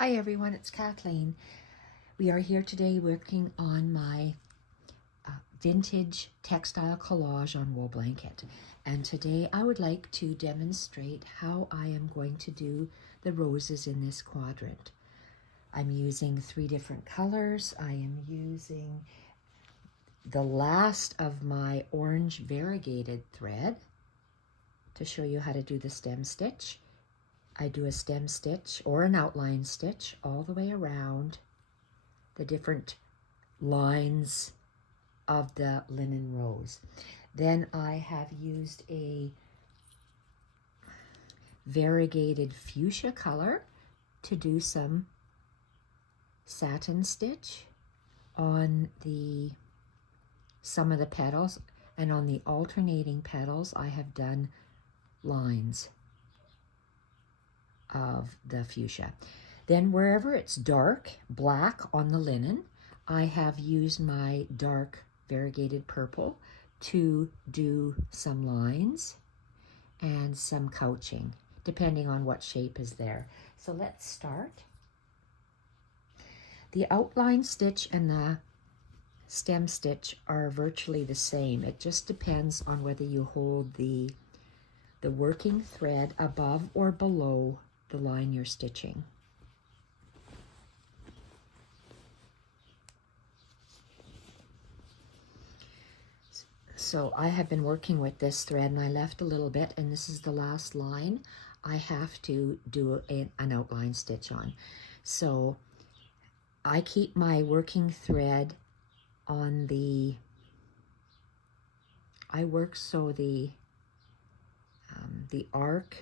Hi everyone, it's Kathleen. We are here today working on my vintage textile collage on wool blanket. And today I would like to demonstrate how I am going to do the roses in this quadrant. I'm using 3 different colors. I am using the last of my orange variegated thread to show you how to do the stem stitch. I do a stem stitch or an outline stitch all the way around the different lines of the linen rose. Then I have used a variegated fuchsia color to do some satin stitch on some of the petals, and on the alternating petals I have done lines of the fuchsia. Then wherever it's dark, black on the linen, I have used my dark variegated purple to do some lines and some couching, depending on what shape is there. So let's start. The outline stitch and the stem stitch are virtually the same. It just depends on whether you hold the working thread above or below the line you're stitching. So I have been working with this thread and I left a little bit, and this is the last line I have to do an outline stitch on. So I keep my working thread on I work so the arc,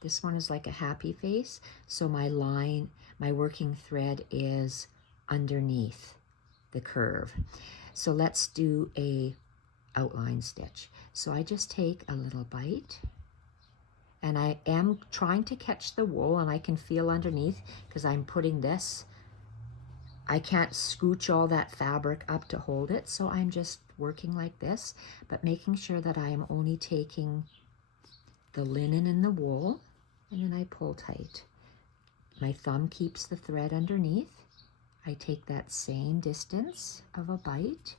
this one is like a happy face, so my working thread is underneath the curve. So let's do a outline stitch. So I just take a little bite, and I am trying to catch the wool, and I can feel underneath because I'm putting this, I can't scooch all that fabric up to hold it, so I'm just working like this, but making sure that I am only taking the linen and the wool, and then I pull tight. My thumb keeps the thread underneath. I take that same distance of a bite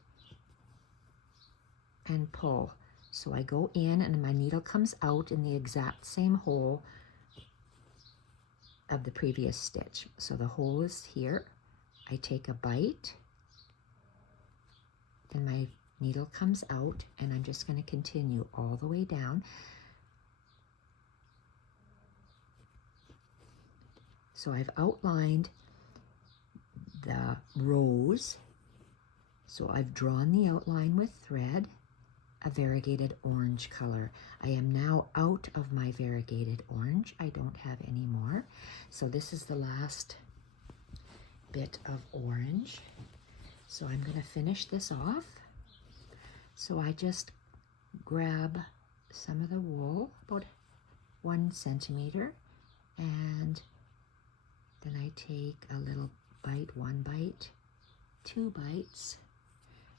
and pull. So I go in and my needle comes out in the exact same hole of the previous stitch. So the hole is here. I take a bite and my needle comes out, and I'm just going to continue all the way down. So I've outlined the rose. So I've drawn the outline with thread, a variegated orange color. I am now out of my variegated orange. I don't have any more. So this is the last bit of orange. So I'm going to finish this off. So I just grab some of the wool, about 1 centimeter, and then I take a little bite, 1 bite, 2 bites,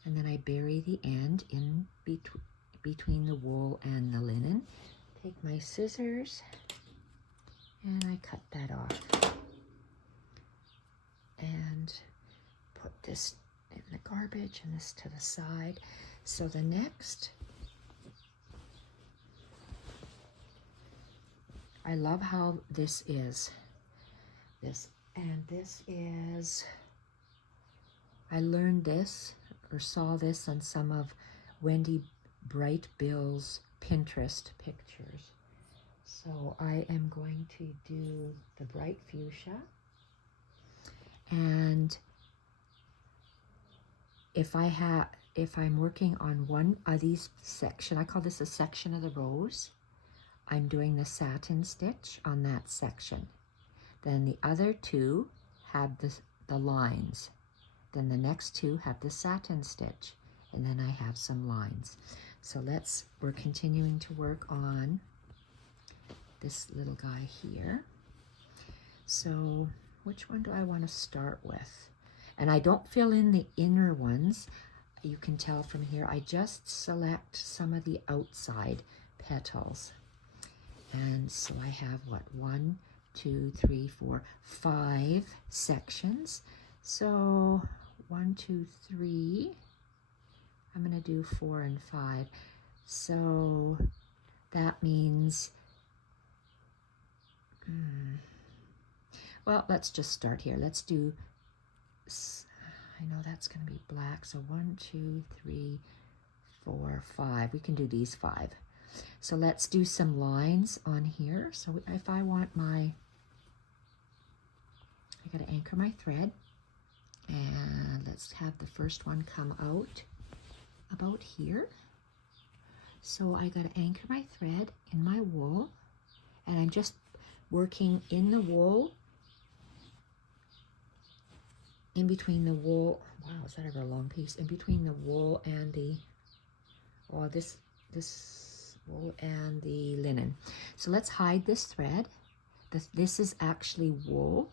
and then I bury the end in between the wool and the linen. Take my scissors and I cut that off. And put this in the garbage and this to the side. So the next, I love how this is. This is, I learned this or saw this on some of Wendy Bright Bill's Pinterest pictures. So I am going to do the bright fuchsia, and if I'm working on one of these section, I call this a section of the rose, I'm doing the satin stitch on that section. Then the other 2 have the lines. Then the next 2 have the satin stitch, and then I have some lines. So we're continuing to work on this little guy here. So which one do I want to start with? And I don't fill in the inner ones. You can tell from here, I just select some of the outside petals. And so I have 1, 2, 3, 4, 5 sections. So 1, 2, 3. I'm going to do 4 and 5. So that means, well, let's just start here. Let's do, I know that's going to be black. So 1, 2, 3, 4, 5. We can do these 5. So let's do some lines on here. So if I want my, I got to anchor my thread, and let's have the first one come out about here. So I got to anchor my thread in my wool, and I'm just working in the wool, in between the wool. Wow, is that ever a long piece? In between the wool and the, oh, this wool and the linen. So let's hide this thread. This is actually wool,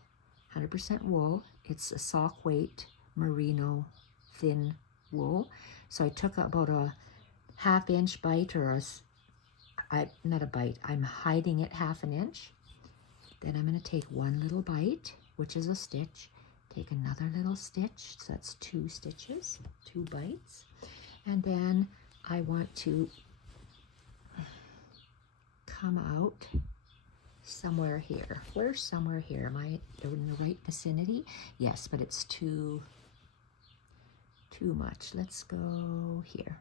100% wool. It's a sock weight merino thin wool. So I took about a 1/2 inch bite, or not a bite, I'm hiding it 1/2 inch. Then I'm going to take one little bite, which is a stitch, take another little stitch, so that's 2 stitches, 2 bites, and then I want to come out somewhere here. Where's somewhere here? Am I in the right vicinity? Yes, but it's too much. Let's go here.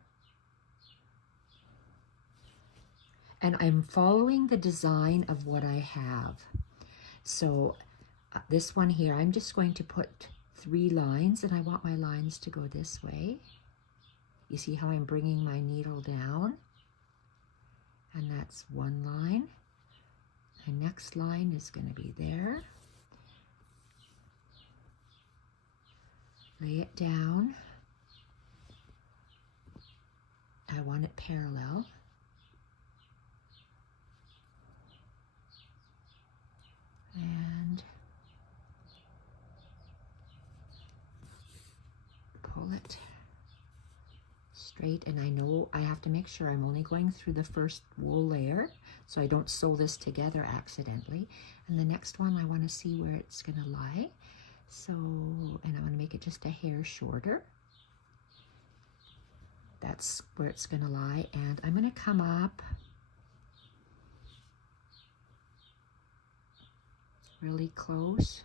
And I'm following the design of what I have. So this one here, I'm just going to put 3 lines, and I want my lines to go this way. You see how I'm bringing my needle down? And that's 1 line. My next line is going to be there. Lay it down. I want it parallel. And pull it straight, and I know I have to make sure I'm only going through the first wool layer so I don't sew this together accidentally. And the next one, I want to see where it's going to lie. So, and I want to make it just a hair shorter. That's where it's going to lie, and I'm going to come up really close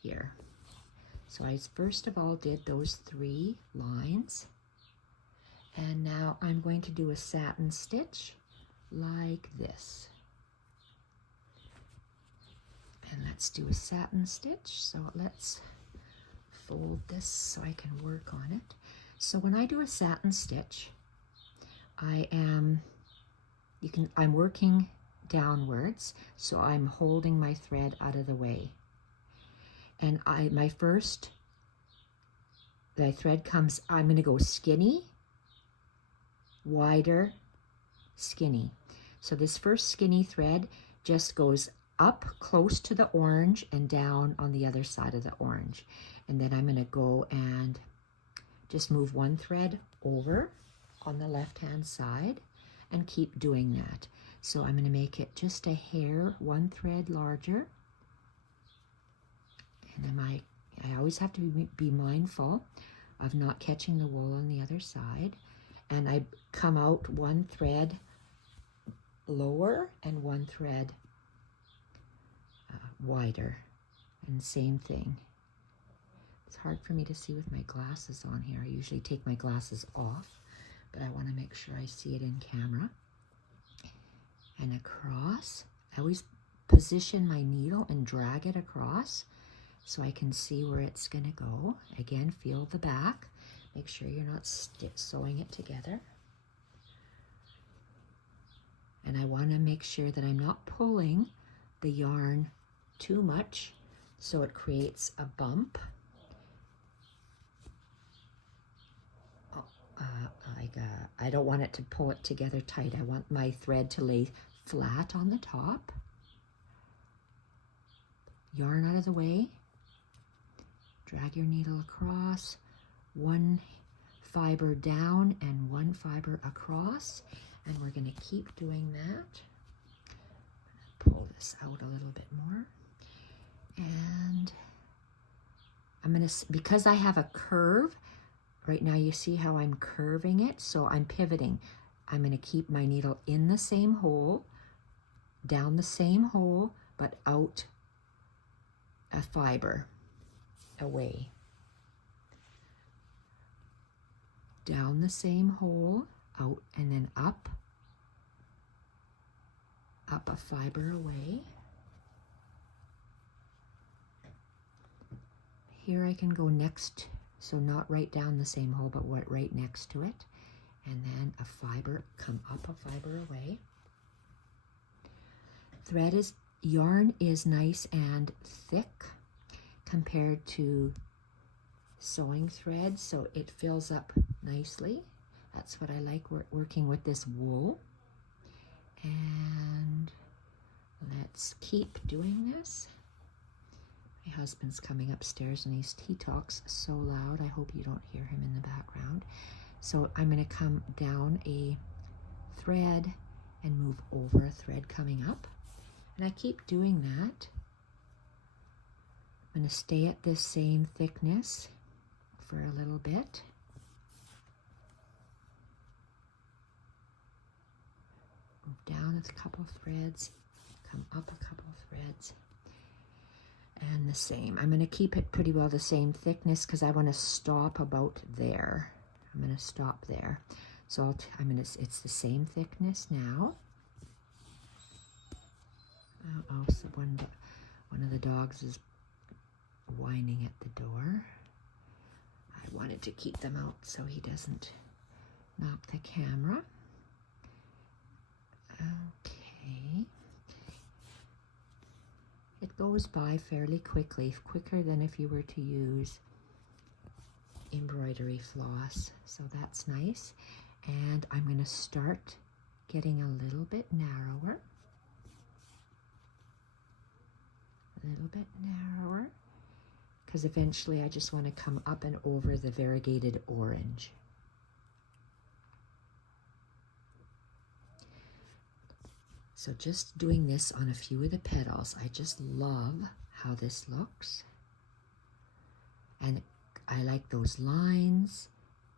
here. So I first of all did those 3 lines, and now I'm going to do a satin stitch like this. And let's do a satin stitch. So let's fold this so I can work on it. So when I do a satin stitch, I'm working downwards, so I'm holding my thread out of the way. And my thread comes, I'm going to go skinny, wider, skinny. So this first skinny thread just goes up close to the orange and down on the other side of the orange. And then I'm going to go and just move 1 thread over on the left-hand side and keep doing that. So I'm going to make it just a hair, 1 thread larger. And then I always have to be mindful of not catching the wool on the other side. And I come out 1 thread lower and 1 thread wider. And same thing. It's hard for me to see with my glasses on here. I usually take my glasses off, but I want to make sure I see it in camera. And across, I always position my needle and drag it across so I can see where it's going to go. Again, feel the back. Make sure you're not sewing it together. And I want to make sure that I'm not pulling the yarn too much so it creates a bump. I don't want it to pull it together tight. I want my thread to lay flat on the top. Yarn out of the way. Drag your needle across. 1 fiber down and 1 fiber across. And we're going to keep doing that. pull this out a little bit more. And I'm gonna, because I have a curve, right now you see how I'm curving it, so I'm pivoting. I'm gonna keep my needle in the same hole, down the same hole, but out a fiber away. Down the same hole, out, and then up a fiber away. Here I can go next, so not right down the same hole, but right next to it. And then a fiber, come up a fiber away. Yarn is nice and thick compared to sewing thread, so it fills up nicely. That's what I like working with this wool. And let's keep doing this. My husband's coming upstairs and he talks so loud. I hope you don't hear him in the background. So I'm going to come down a thread and move over a thread coming up. And I keep doing that. I'm going to stay at this same thickness for a little bit. Move down a couple threads, come up a couple threads. And the same. I'm going to keep it pretty well the same thickness because I want to stop about there. I'm going to stop there. So it's the same thickness now. Oh, so one of the dogs is whining at the door. I wanted to keep them out so he doesn't knock the camera. Okay. It goes by fairly quickly, quicker than if you were to use embroidery floss. So that's nice. And I'm going to start getting a little bit narrower. A little bit narrower. Because eventually I just want to come up and over the variegated orange. So just doing this on a few of the petals, I just love how this looks. And I like those lines,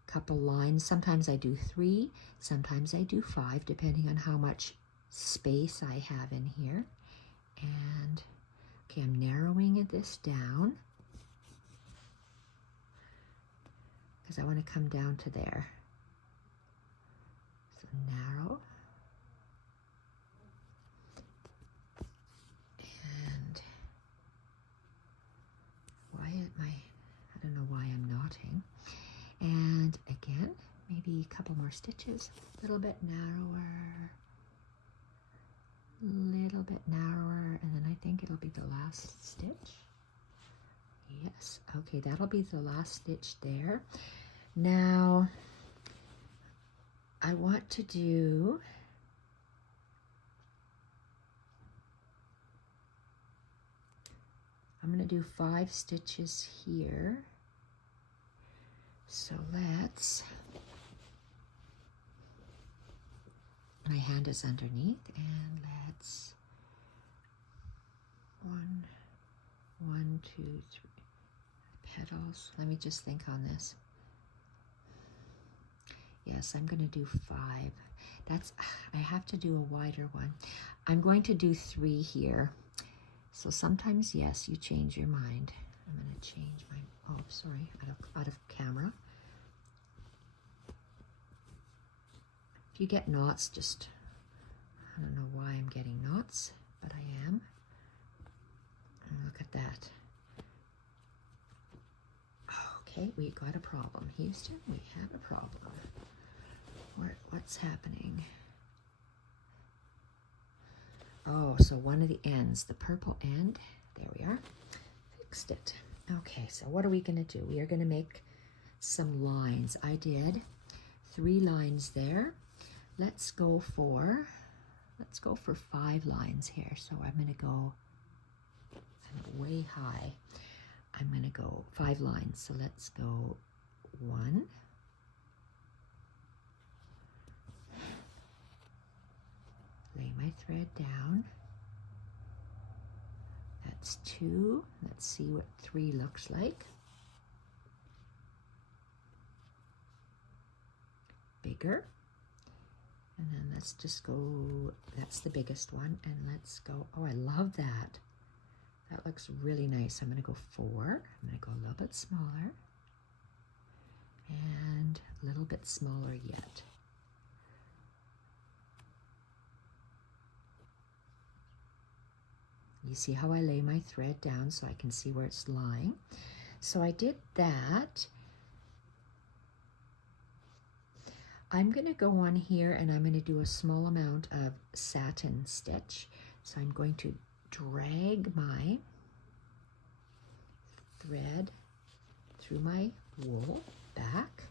couple lines. Sometimes I do 3, sometimes I do 5, depending on how much space I have in here. And okay, I'm narrowing this down because I want to come down to there. So narrow. I don't know why I'm knotting. And again, maybe a couple more stitches, a little bit narrower, and then I think it'll be the last stitch. Yes, okay, that'll be the last stitch there. Now, I want to do I'm going to do 5 stitches here. So my hand is underneath, and let's 1, 2, 3 petals. Let me just think on this. Yes, I'm going to do 5. I have to do a wider one. I'm going to do 3 here. So sometimes, yes, you change your mind. I'm going to change my, oh, sorry, out of camera. If you get knots, just, I don't know why I'm getting knots, but I am. And look at that. Okay, we got a problem. Houston, we have a problem. What's happening? Oh, so one of the ends, the purple end, there we are, fixed it. Okay, so what are we going to do? We are going to make some lines. I did 3 lines there. Let's go for 5 lines here. So I'm going to go way high. I'm going to go 5 lines. So let's go 1, lay my thread down, That's 2. Let's see what 3 looks like. Bigger. And then let's just go, that's the biggest one, and let's go, oh, I love that. That looks really nice. I'm going to go 4. I'm going to go a little bit smaller. And a little bit smaller yet. You see how I lay my thread down so I can see where it's lying. So I did that. I'm going to go on here and I'm going to do a small amount of satin stitch. So I'm going to drag my thread through my wool back,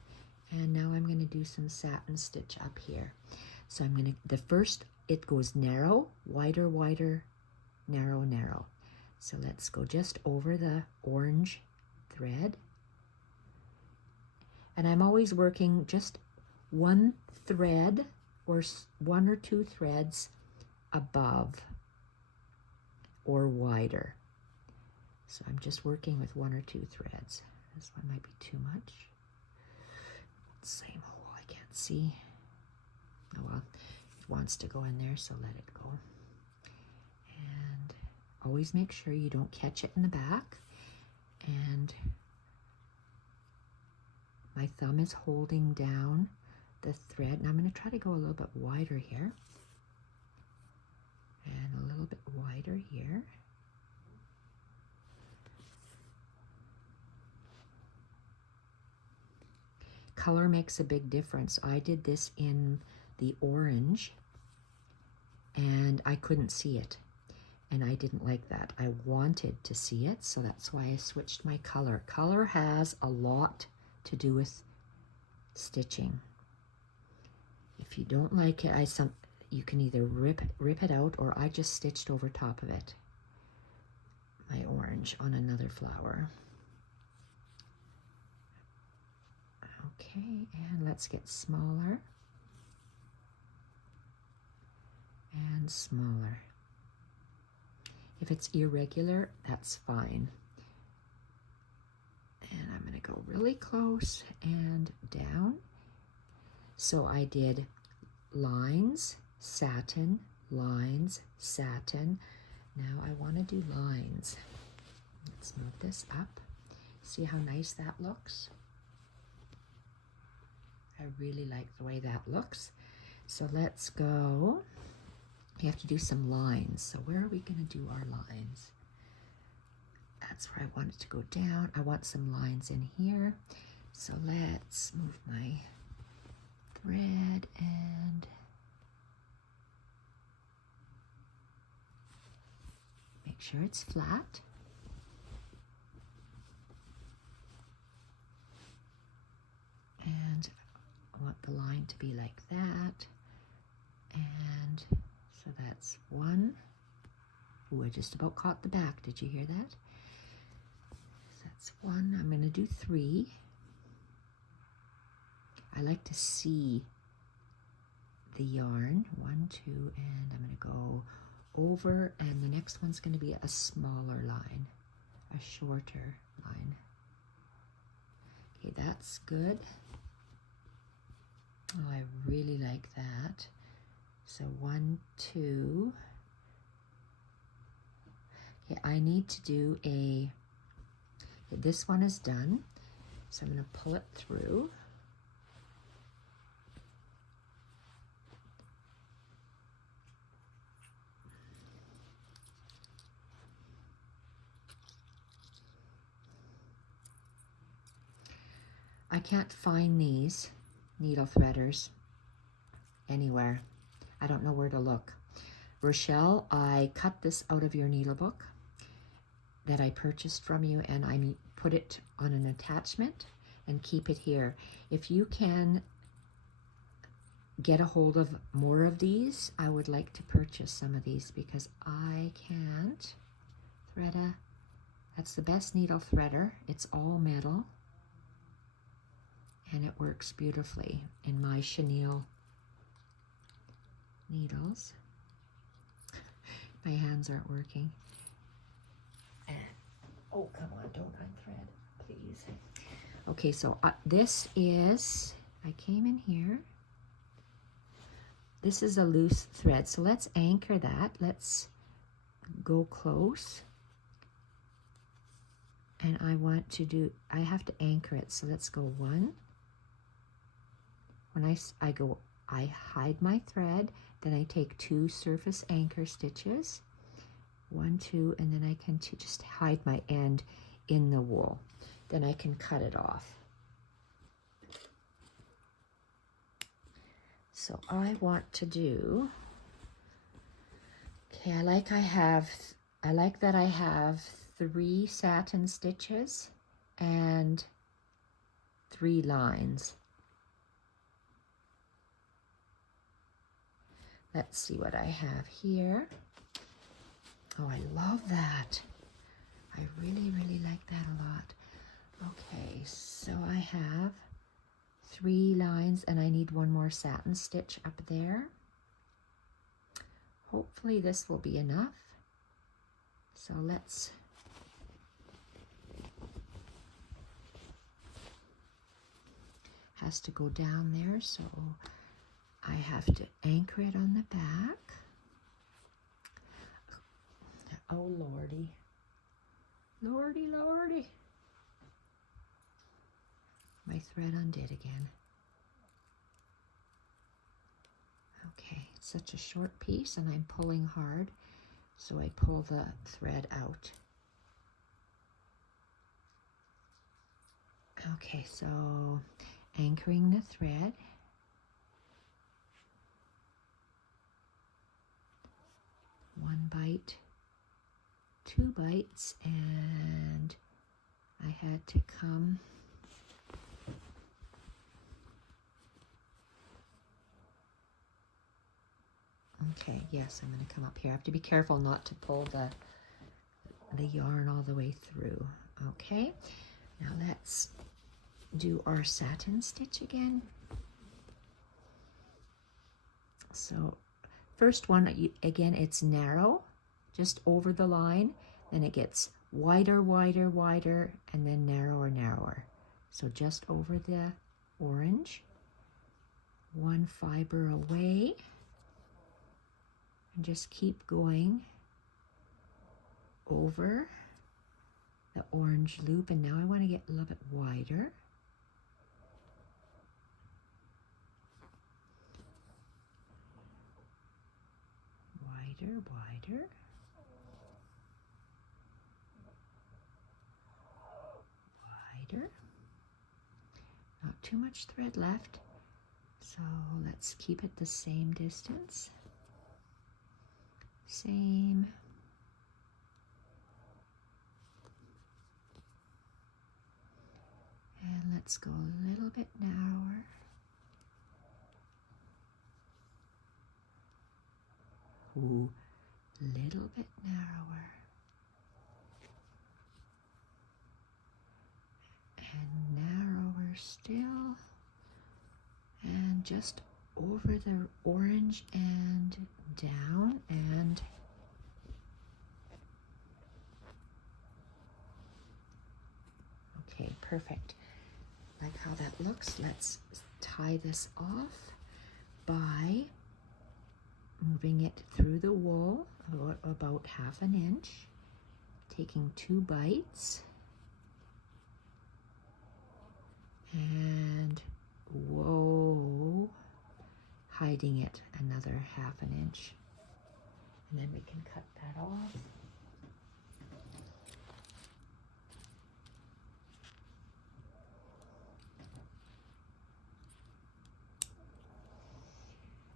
and now I'm going to do some satin stitch up here. So I'm going to, the first, it goes narrow, wider, wider, narrow, narrow. So let's go just over the orange thread. And I'm always working just one thread or 1 or 2 threads above or wider. So I'm just working with 1 or 2 threads. This one might be too much. Same hole, I can't see. Oh well, it wants to go in there, so let it go. And always make sure you don't catch it in the back. And my thumb is holding down the thread, and I'm going to try to go a little bit wider here. And a little bit wider here. Color makes a big difference. I did this in the orange and I couldn't see it, and I didn't like that. I wanted to see it, so that's why I switched my color. Color has a lot to do with stitching. If you don't like it, you can either rip it out, or I just stitched over top of it my orange on another flower. Okay, and let's get smaller and smaller. If it's irregular, that's fine. And I'm going to go really close and down. So I did lines, satin, lines, satin. Now I want to do lines. Let's move this up. See how nice that looks? I really like the way that looks. So let's go. You have to do some lines. So where are we going to do our lines? That's where I want it to go down. I want some lines in here. So let's move my thread and make sure it's flat. And I want the line to be like that. And so that's 1. Oh, I just about caught the back. Did you hear that? So that's 1. I'm going to do 3. I like to see the yarn. 1, 2, and I'm going to go over, and the next one's going to be a smaller line, a shorter line. Okay, that's good. Oh, I really like that. So 1, 2. Okay, I need to do a, okay, this one is done. So I'm going to pull it through. I can't find these needle threaders anywhere. I don't know where to look. Rochelle, I cut this out of your needle book that I purchased from you, and I put it on an attachment and keep it here. If you can get a hold of more of these, I would like to purchase some of these, because I can't thread a, that's the best needle threader. It's all metal. And it works beautifully in my chenille needles. My hands aren't working. these. Okay, so this is, I came in here. This is a loose thread, so let's anchor that. Let's go close. And I want to do, I have to anchor it, so let's go 1. When I hide my thread, then I take 2 surface anchor stitches, 1, 2, and then I can just hide my end in the wool. Then I can cut it off. So I want to do, okay, I like that I have 3 satin stitches and 3 lines. Let's see what I have here. Oh, I love that. I really, really like that a lot. Okay, so I have 3 lines and I need 1 more satin stitch up there. Hopefully this will be enough. So let's has to go down there, so I have to anchor it on the back. Oh lordy, lordy, lordy. My thread undid again. Okay, it's such a short piece and I'm pulling hard, so I pull the thread out. Okay, so anchoring the thread. One bite, 2 bites, and I had to come okay, yes, I'm going to come up here. I have to be careful not to pull the yarn all the way through. Okay, now let's do our satin stitch again. So first one, again, it's narrow, just over the line, then it gets wider, wider, wider, and then narrower, narrower. So just over the orange, 1 fiber away, and just keep going over the orange loop. And now I want to get a little bit wider. Wider, wider. Wider. Not too much thread left, so let's keep it the same distance. Same. And let's go a little bit narrower. Ooh, little bit narrower. And narrower still. And just over the orange and down, and okay, perfect. Like how that looks. Let's tie this off by moving it through the wool about 1/2 inch, taking 2 bites, and whoa, hiding it another 1/2 inch, and then we can cut that off.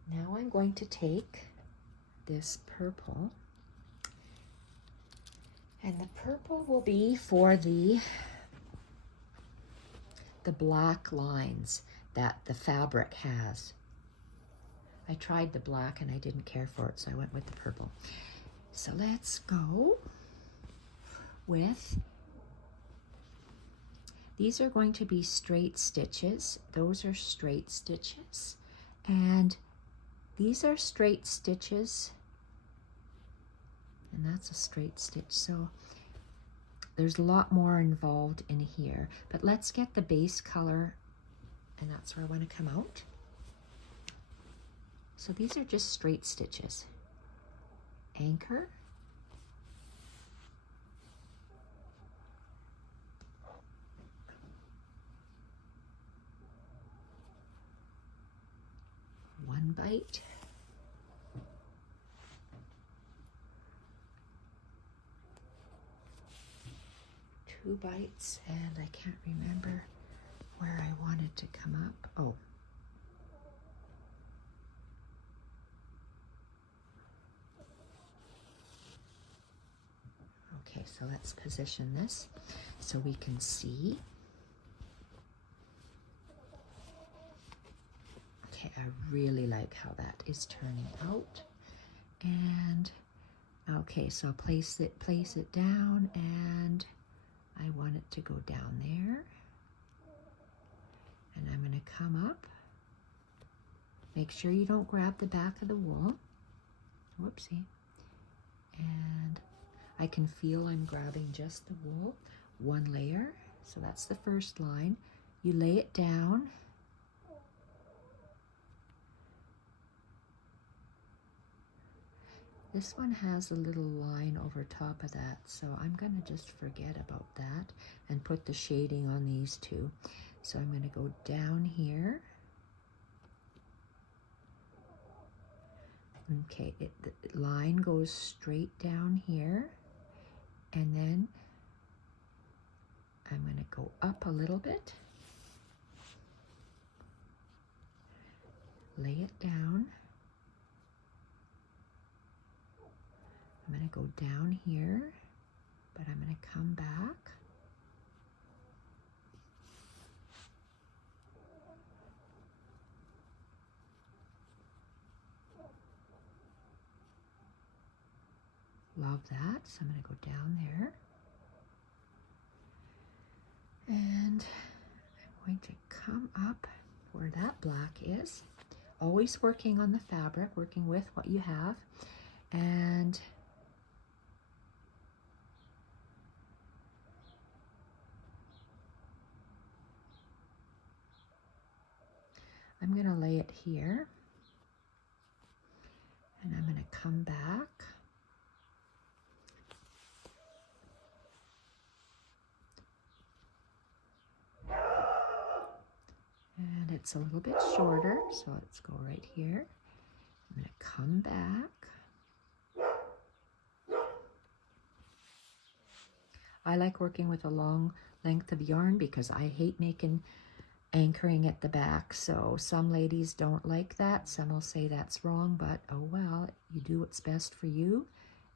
Now I'm going to take this purple, and the purple will be for the black lines that the fabric has. I tried the black and I didn't care for it, so I went with the purple. So let's go with, these are going to be straight stitches. Those are straight stitches. And these are straight stitches. And that's a straight stitch. So there's a lot more involved in here, but let's get the base color, and that's where I want to come out. So these are just straight stitches. Anchor. One bite. Two bites, and I can't remember where I wanted to come up. Oh. Okay, so let's position this so we can see. Okay, I really like how that is turning out. And okay, so I'll place it down, and I want it to go down there. And I'm going to come up. Make sure you don't grab the back of the wool. Whoopsie. And I can feel I'm grabbing just the wool. One layer. So that's the first line. You lay it down. This one has a little line over top of that, so I'm going to just forget about that and put the shading on these two. So I'm going to go down here. Okay, the line goes straight down here, and then I'm going to go up a little bit, lay it down. I'm going to go down here, but I'm going to come back. Love that. So I'm going to go down there. And I'm going to come up where that black is. Always working on the fabric, working with what you have. And I'm going to lay it here, and I'm going to come back. And it's a little bit shorter, so let's go right here. I'm going to come back. I like working with a long length of yarn because I hate making anchoring at the back, so some ladies don't like that. Some will say that's wrong, but oh well, you do what's best for you,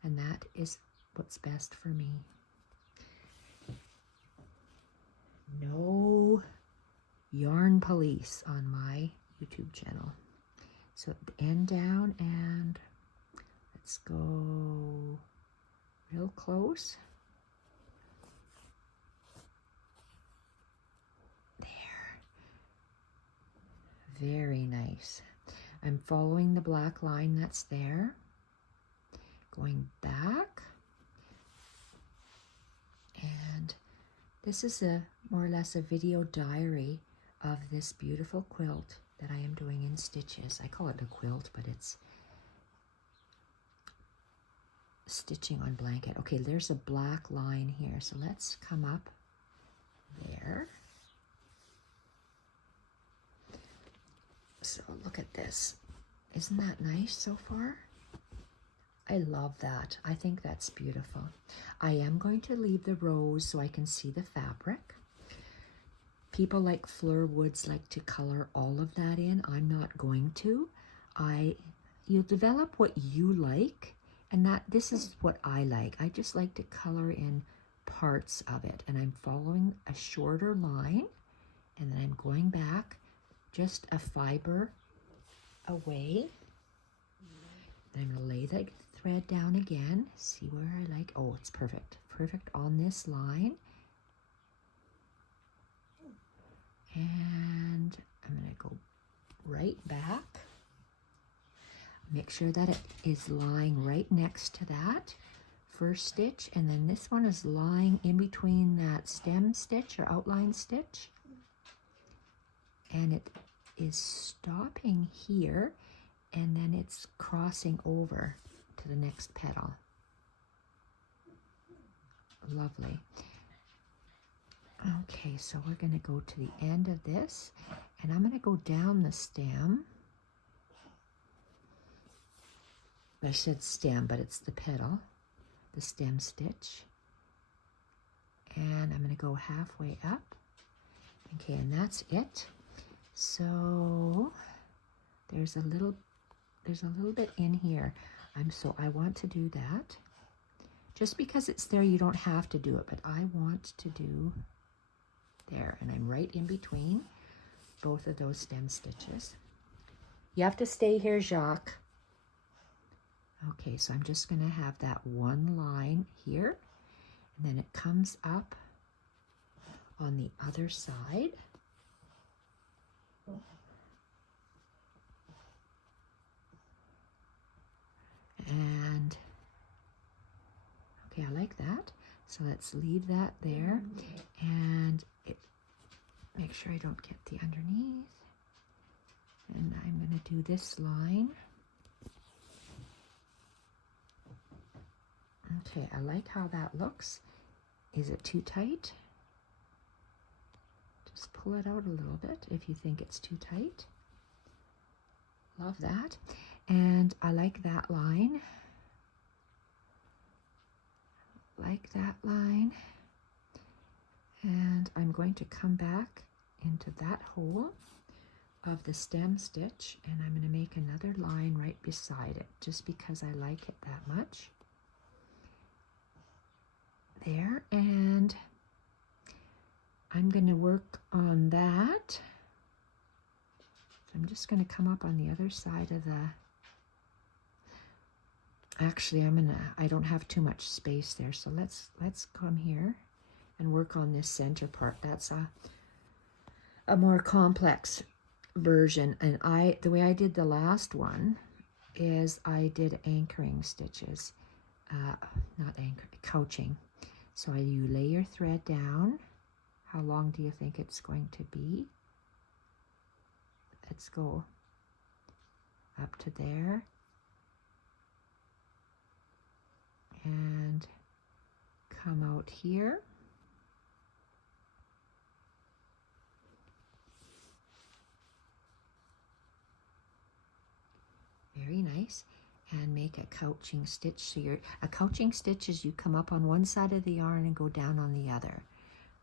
and that is what's best for me. No yarn police on my YouTube channel. So end down, and let's go real close. Very nice. I'm following the black line that's there, going back, and this is a more or less a video diary of this beautiful quilt that I am doing in stitches. I call it a quilt, but it's stitching on blanket. Okay, there's a black line here, so let's come up there. So look at this. Isn't that nice so far? I love that. I think that's beautiful. I am going to leave the rows so I can see the fabric. People like Fleur Woods like to color all of that in. I'm not going to. You'll develop what you like, and this is what I like. I just like to color in parts of it, and I'm following a shorter line, and then I'm going back just a fiber away. Then I'm going to lay the thread down again. See where I like. Oh, it's perfect. Perfect on this line. And I'm going to go right back. Make sure that it is lying right next to that first stitch, and then this one is lying in between that stem stitch or outline stitch, and it is stopping here, and then it's crossing over to the next petal. Lovely. Okay, so we're going to go to the end of this, and I'm going to go down the stem. I said stem, but it's the petal, the stem stitch. And I'm going to go halfway up. Okay, and that's it. So there's a little bit in here. I want to do that. Just because it's there, you don't have to do it, but I want to do there, and I'm right in between both of those stem stitches. You have to stay here, Jacques. Okay, so I'm just going to have that one line here, and then it comes up on the other side. And okay, I like that. So let's leave that there, and make sure I don't get the underneath. And I'm going to do this line. Okay, I like how that looks. Is it too tight? Just pull it out a little bit if you think it's too tight. Love that. And I like that line. Like that line. And I'm going to come back into that hole of the stem stitch, and I'm going to make another line right beside it, just because I like it that much. There, and I'm going to work on that. So I'm just going to come up on the other side of the, actually I don't have too much space there, so let's come here and work on this center part. That's a more complex version, and the way I did the last one is I did anchoring stitches, not anchor, couching. So you lay your thread down. How long do you think it's going to be? Let's go up to there and come out here. Very nice. And make a couching stitch. So a couching stitch is you come up on one side of the yarn and go down on the other.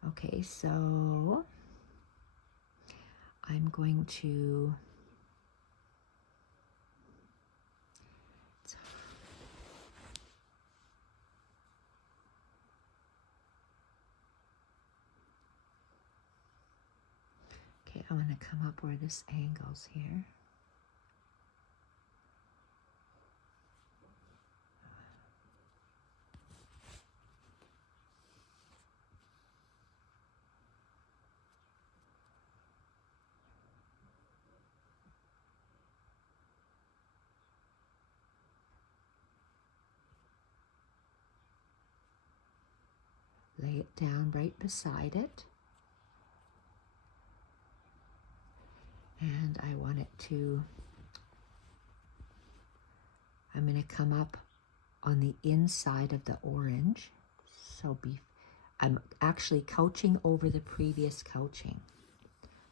Okay, so I'm going to I'm going to come up where this angles here. Lay it down right beside it. And I want it to, I'm going to come up on the inside of the orange. So I'm actually couching over the previous couching.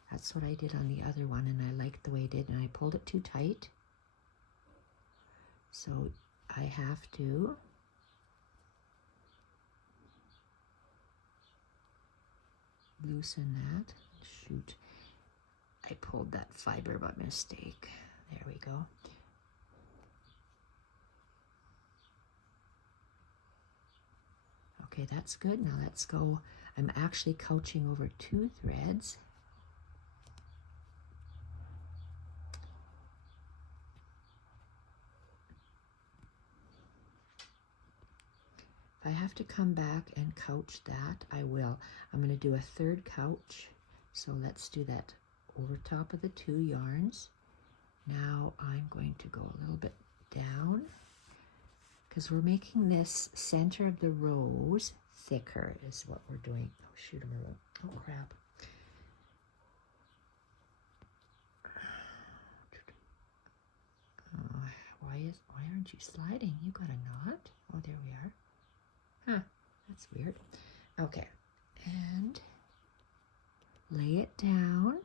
That's what I did on the other one, and I liked the way it did, and I pulled it too tight. So I have to loosen that. Shoot, I pulled that fiber by mistake. There we go. Okay, that's good. Now let's go. I'm actually couching over 2 threads. If I have to come back and couch that, I will. I'm going to do a 3rd couch. So let's do that over top of the 2 yarns. Now I'm going to go a little bit down, because we're making this center of the rose thicker is what we're doing. Oh shoot, I'm wrong. Oh crap. Oh, why aren't you sliding? You got a knot? Oh, there we are. Huh, that's weird. Okay, and lay it down.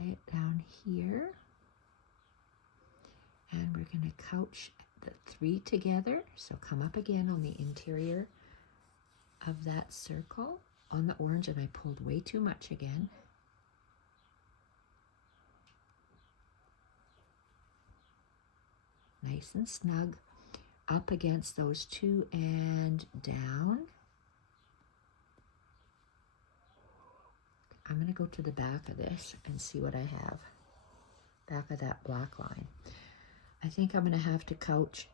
Lay it down here. And we're going to couch the 3 together. So come up again on the interior of that circle on the orange, and I pulled way too much again. Nice and snug up against those 2 and down. I'm going to go to the back of this and see what I have. Back of that black line. I think I'm going to have to couch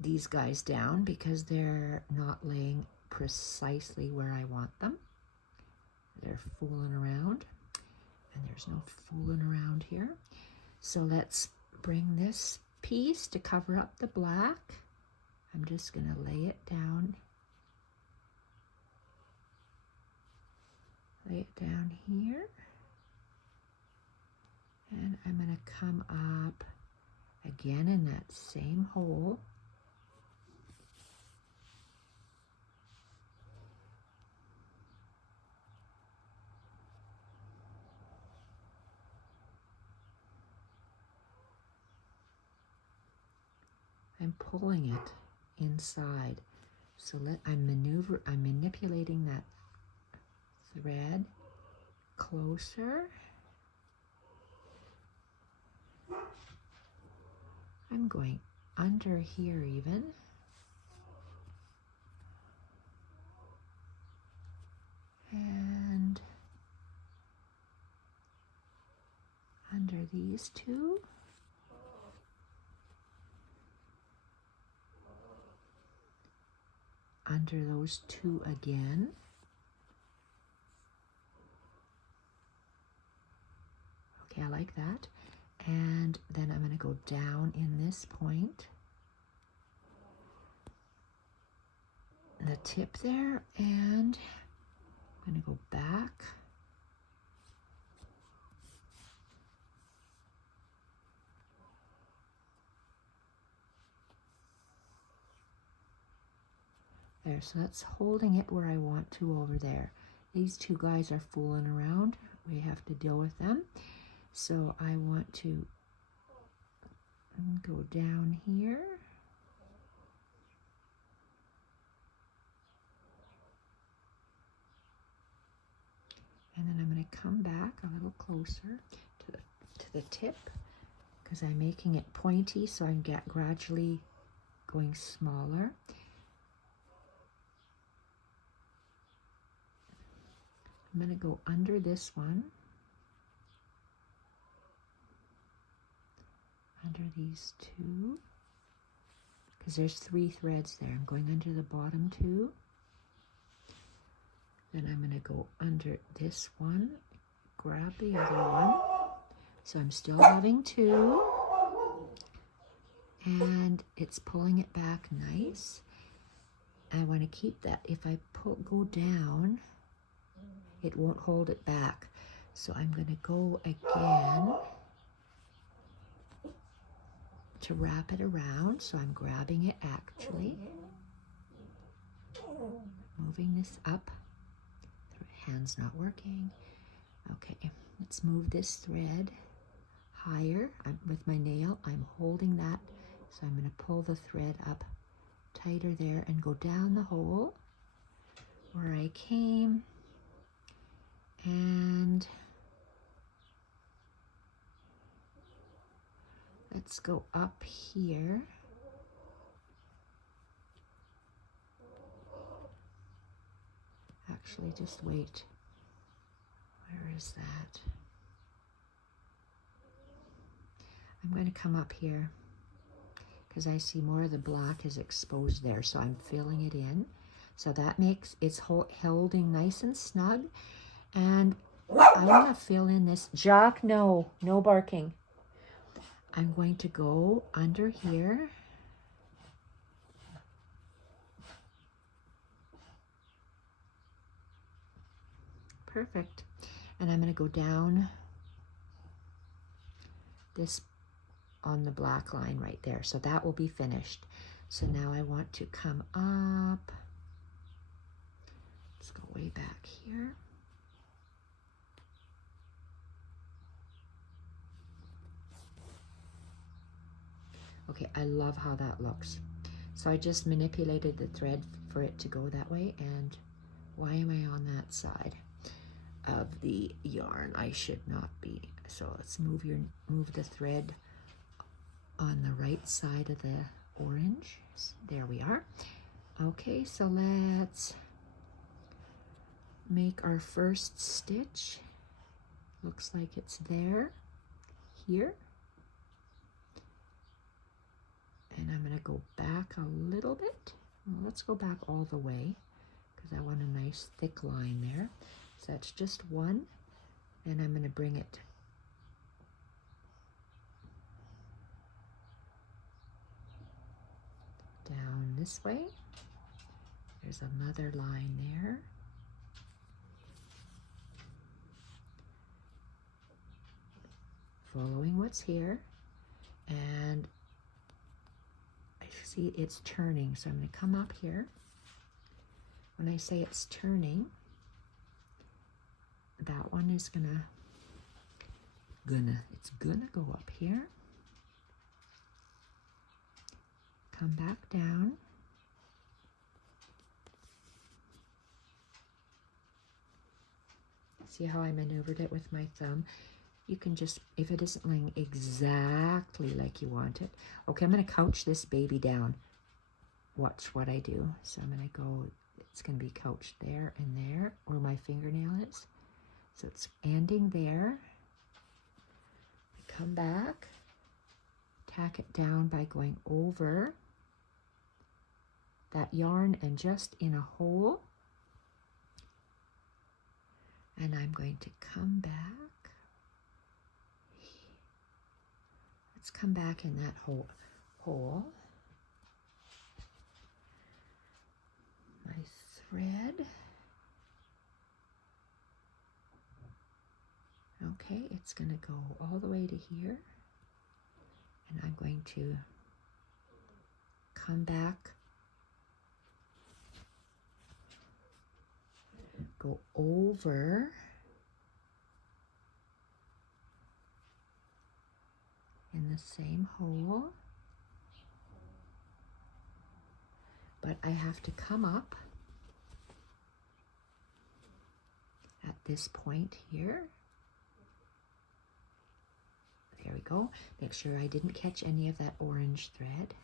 these guys down because they're not laying precisely where I want them. They're fooling around, and there's no fooling around here. So let's bring this piece to cover up the black. I'm just going to lay it down. Lay it down here. And I'm going to come up again in that same hole. I'm pulling it inside. So I'm manipulating that thread closer. I'm going under here even. And under these 2. Under those 2 again. Okay, I like that. And then I'm going to go down in this point, the tip there, and I'm going to go back. There, so that's holding it where I want to over there. These 2 guys are fooling around. We have to deal with them. So I want to go down here. And then I'm going to come back a little closer to the tip because I'm making it pointy, so I'm gradually going smaller. I'm going to go under this one. Under these 2, because there's 3 threads there. I'm going under the bottom 2. Then I'm going to go under this one, grab the other one. So I'm still having 2, and it's pulling it back nice. I want to keep that. If I go down, it won't hold it back. So I'm going to go again to wrap it around. So I'm grabbing it actually, moving this up. The hand's not working. Okay, let's move this thread higher. With my nail, I'm holding that. So I'm going to pull the thread up tighter there and go down the hole where I came, and let's go up here. Actually, just wait. Where is that? I'm going to come up here because I see more of the black is exposed there, so I'm filling it in. So that makes it's holding nice and snug. And I want to fill in this. Jock, no barking. I'm going to go under here. Perfect. And I'm going to go down this on the black line right there. So that will be finished. So now I want to come up. Let's go way back here. Okay, I love how that looks. So I just manipulated the thread for it to go that way. And why am I on that side of the yarn? I should not be. So let's move the thread on the right side of the orange. There we are. Okay, so let's make our first stitch. Looks like it's there, here. And I'm going to go back a little bit. Well, let's go back all the way because I want a nice thick line there. So that's just one. And I'm going to bring it down this way. There's another line there. Following what's here. And I see it's turning, so I'm going to come up here. When I say it's turning, that one is it's gonna go up here. Come back down. See how I maneuvered it with my thumb? You can just, if it isn't laying exactly like you want it. Okay, I'm gonna couch this baby down. Watch what I do. So I'm gonna go, it's gonna be couched there and there where my fingernail is. So it's ending there. I come back, tack it down by going over that yarn and just in a hole. And I'm going to come back. Let's come back in that hole. My thread. Okay, it's going to go all the way to here. And I'm going to come back, go over in the same hole, but I have to come up at this point here. There we go. Make sure I didn't catch any of that orange thread.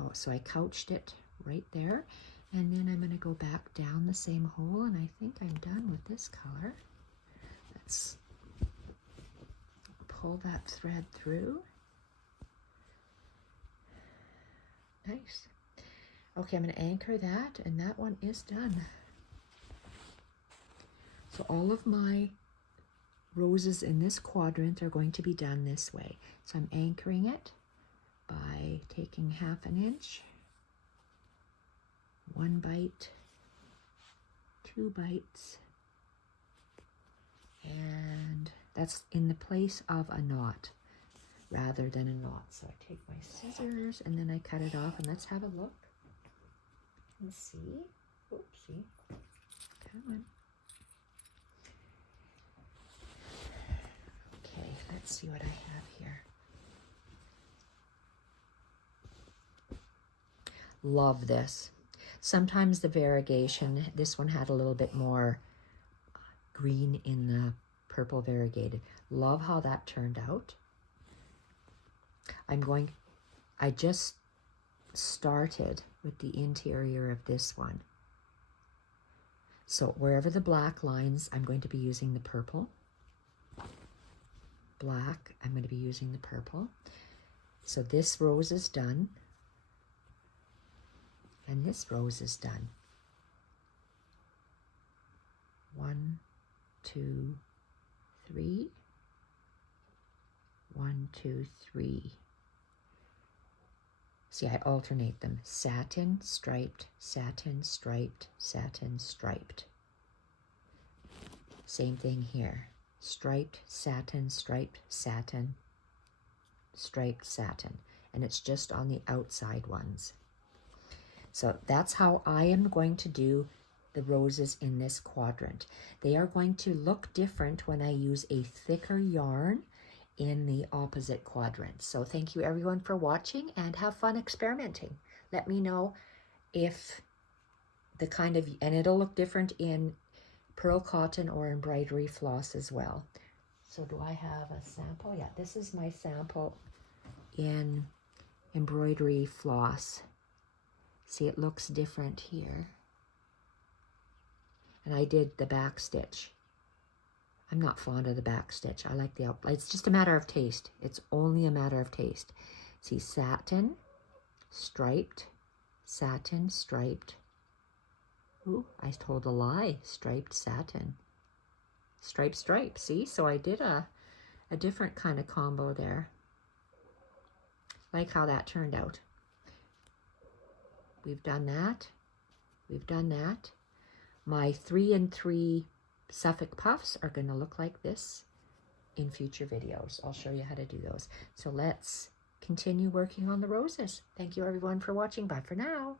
Oh, so I couched it right there. And then I'm going to go back down the same hole, and I think I'm done with this color. Let's pull that thread through. Nice. Okay, I'm going to anchor that, and that one is done. So all of my roses in this quadrant are going to be done this way. So I'm anchoring it by taking 1/2 inch, 1 bite, 2 bites, and that's in the place of a knot rather than a knot. So I take my scissors and then I cut it off, and let's have a look and see. Oopsie. Come on. Okay, let's see what I have here. Love this. Sometimes the variegation, this one had a little bit more green in the purple variegated. Love how that turned out. I just started with the interior of this one. So wherever the black lines, I'm going to be using the purple. Black, I'm going to be using the purple. So this rose is done. And this rose is done. 1, 2, 3. 1, 2, 3. See, I alternate them. Satin, striped, satin, striped, satin, striped. Same thing here. Striped, satin, striped, satin, striped, satin. And it's just on the outside ones. So that's how I am going to do the roses in this quadrant. They are going to look different when I use a thicker yarn in the opposite quadrant. So thank you everyone for watching, and have fun experimenting. Let me know if the kind of, and it'll look different in pearl cotton or embroidery floss as well. So do I have a sample? Yeah, this is my sample in embroidery floss. See, it looks different here. And I did the back stitch. I'm not fond of the back stitch. I like the out. It's just a matter of taste. It's only a matter of taste. See, satin, striped, satin, striped. Ooh, I told a lie. Striped satin. Stripe, stripe. See, so I did a different kind of combo there. Like how that turned out. We've done that. We've done that. My 3 and 3 Suffolk puffs are going to look like this in future videos. I'll show you how to do those. So let's continue working on the roses. Thank you everyone for watching. Bye for now.